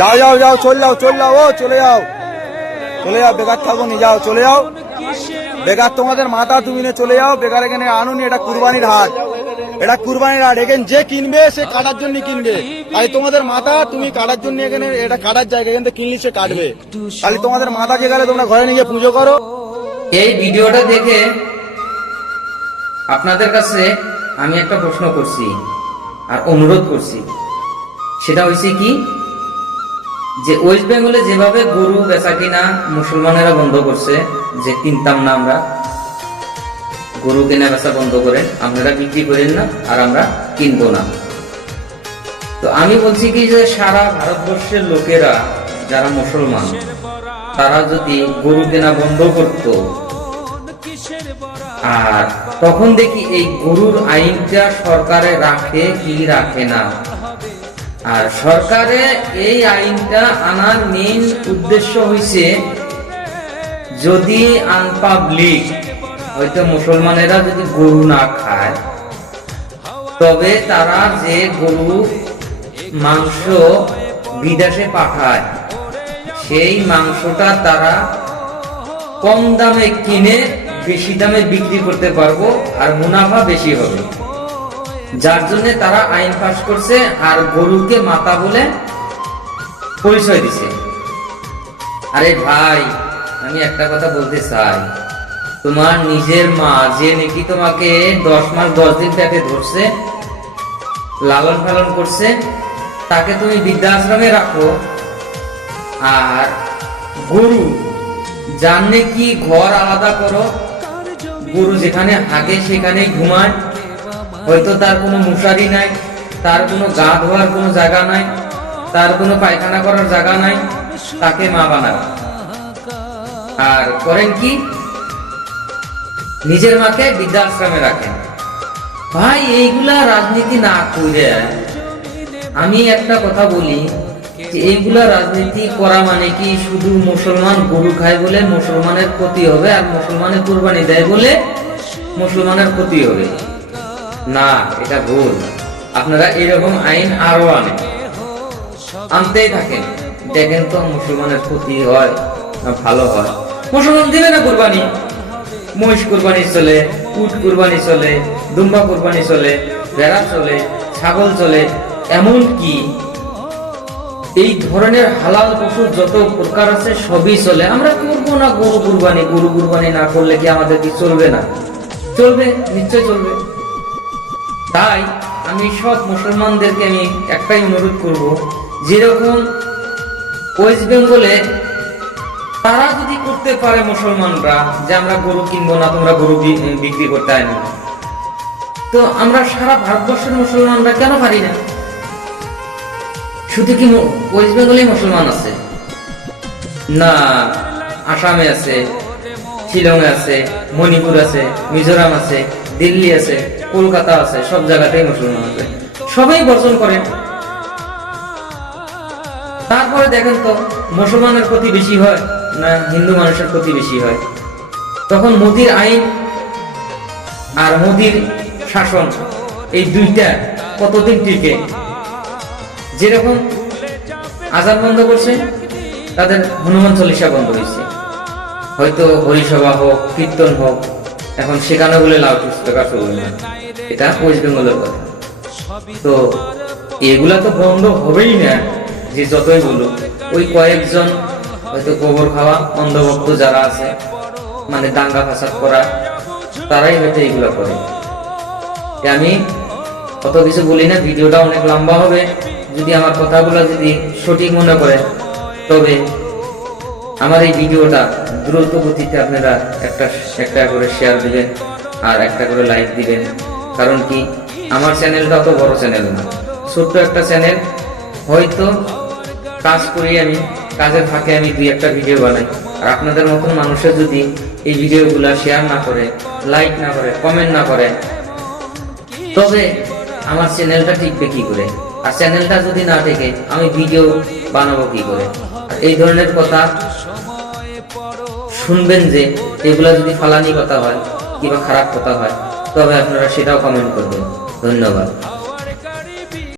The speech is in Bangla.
যাও যাও যাও, চলে যাও চলে যাও, ও চলে যাও চলে যাও, বেকার থাকো নি, যাও চলে যাও। বেকার তোমাদের মাথা তুমি নিয়ে চলে যাও, বেকার এখানে আনুনি। এটা কুরবানির হাট, এটা কুরবানির হাট। এখানে যে কিনবে সে কাটার জন্য কিনবে। তাই তোমাদের মাথা তুমি কাটার জন্য, এখানে এটা কাটার জায়গা, এখান থেকে কিনলে সে কাটবে। তাহলে তোমাদের মাথাকে গেলে তোমরা ঘরে নিয়ে পুজো করো। এই ভিডিওটা দেখে আপনাদের কাছে আমি একটা প্রশ্ন করছি আর অনুরোধ করছি। সেটা হয়েছে কি, যে ওয়েস্ট বেঙ্গলে যেভাবে গরু বেচা কিনা মুসলমানেরা বন্ধ করছে, যে কিনতাম না আমরা, গরু কেনা বেচা বন্ধ করেন, আপনারা বিক্রি করেন না আর আমরা কিনবো না। তো আমি বলছি কি, যে সারা ভারতবর্ষের লোকেরা যারা মুসলমান, তারা যদি গরু কেনা বন্ধ করত, আর তখন দেখি এই গরুর আইনটা সরকারে রাখে কি রাখে না। আর সরকারে এই আইনটা আনার মেইন উদ্দেশ্য হইছে, যদি আনপাবলিক হয়তো মুসলমানেরা যদি গরু না খায়, তবে তারা যে গরু মাংস বিদেশে পাঠায়, সেই মাংসটা তারা কম দামে কিনে বেশি দামে বিক্রি করতে পারবো আর মুনাফা বেশি হবে। যার জন্য তারা আইন পাস করছে আর গরুকে মাতা বলে পরিচয় দিছে। আরে ভাই, আমি একটা কথা বলতে চাই, তোমার নিজের মা যে নাকি তোমাকে 10 মাস 10 দিন পেটে ধরছে, লালন পালন করছে, তাকে তুমি বৃদ্ধাশ্রমে রাখো, আর গরু যার নাকি ঘর আলাদা করো, গরু যেখানে হাগে সেখানেই ঘুমায়, হয়তো তার কোনো মশারি নাই, তার কোনো গা ধোয়ার কোনো জায়গা নাই, তার কোনো পায়খানা করার জায়গা নাই, তাকে মা বানায়। আর করেন কি, নিজের মাকে বৃদ্ধাশ্রমে রাখেন। ভাই, এইগুলা রাজনীতি না করে আমি একটা কথা বলি, যে এইগুলা রাজনীতি করা মানে কি, শুধু মুসলমান গরু খায় বলে মুসলমানের ক্ষতি হবে, আর মুসলমানের কুরবানি দেয় বলে মুসলমানের ক্ষতি হবে না, এটা ভুল। আপনারা এরকম আইন আরো আনতেই থাকেন, দেখেন তো মুসলমানের ক্ষতি হয় না ভালো হয়। মুসলমান দিবে না কুরবানি, মহিষ কুরবানি চলে, উট কুরবানি চলে, দুম্বা কুরবানি চলে, ভেড়া চলে, ছাগল চলে, এমন কি এই ধরনের হালাল পশু যত প্রকার আছে সবই চলে। আমরা করবো না গরু কুরবানি? গরু কুরবানি না করলে কি আমাদের কি চলবে না? চলবে, নিশ্চয় চলবে। তাই আমি সব মুসলমানদেরকে আমি একটাই অনুরোধ করব, যেরকম ওয়েস্ট বেঙ্গলে তারা যদি করতে পারে মুসলমানরা, যে আমরা গরু কিনবো না, তোমরা গরু বিক্রি করতে আইনি, তো আমরা সারা ভারতবর্ষের মুসলমানরা কেন পারি না? শুধু কি ওয়েস্ট বেঙ্গলে মুসলমান আছে না? আসামে আছে, শিলংয়ে আছে, মণিপুর আছে, মিজোরাম আছে, দিল্লি আছে, কলকাতা আছে, সব জায়গাতেই মুসলমান আছে, সবাই বর্জন করে। তারপরে দেখেন তো মুসলমানের ক্ষতি বেশি হয় না হিন্দু মানুষের ক্ষতি বেশি হয়? তখন মোদির আইন আর মোদির শাসন, এই দুইটা কতদিন টিকে? যেরকম আজান বন্ধ করছে, তাদের হনুমান চল্লিশা বন্ধ হয়েছে, হয়তো হরিসভা হোক, কীর্তন হোক, এখন সেখানে বলে লাউডস্পিকার চলবে না। এটা ওয়েস্ট বেঙ্গলের কথা। তো এগুলা তো বন্ধ হবেই না, যে যতই বলুক। ওই কয়েকজন হয়তো গোবর খাওয়া অন্ধভক্ত যারা আছে, মানে দাঙ্গা ফাসাদ করা, তারাই হয়তো এইগুলা করে। আমি কত কিছু বলি না, ভিডিওটা অনেক লম্বা হবে। যদি আমার কথাগুলো যদি সঠিক মনে করে, তবে আমার এই ভিডিওটা দ্রুত গতিতে আপনারা একটা করে শেয়ার দিবেন আর একটা করে লাইক দিবেন। কারণ কি, আমার চ্যানেলটা অত বড় চ্যানেল না, ছোট্ট একটা চ্যানেল। হয়তো কাজ করি আমি, কাজের ফাঁকে আমি 2-1টা ভিডিও বানাই। আর আপনাদের মতন মানুষের যদি এই ভিডিওগুলা শেয়ার না করে, লাইক না করে, কমেন্ট না করে, তবে আমার চ্যানেলটা টিকবে কি করে? আর চ্যানেলটা যদি না টিকে আমি ভিডিও বানাবো কি করে? এই ধরনের কথা শুনবেন যে এগুলা যদি ফালানি কথা হয় কিংবা খারাপ কথা হয়, তবে আপনারা সেটাও কমেন্ট করবেন। ধন্যবাদ।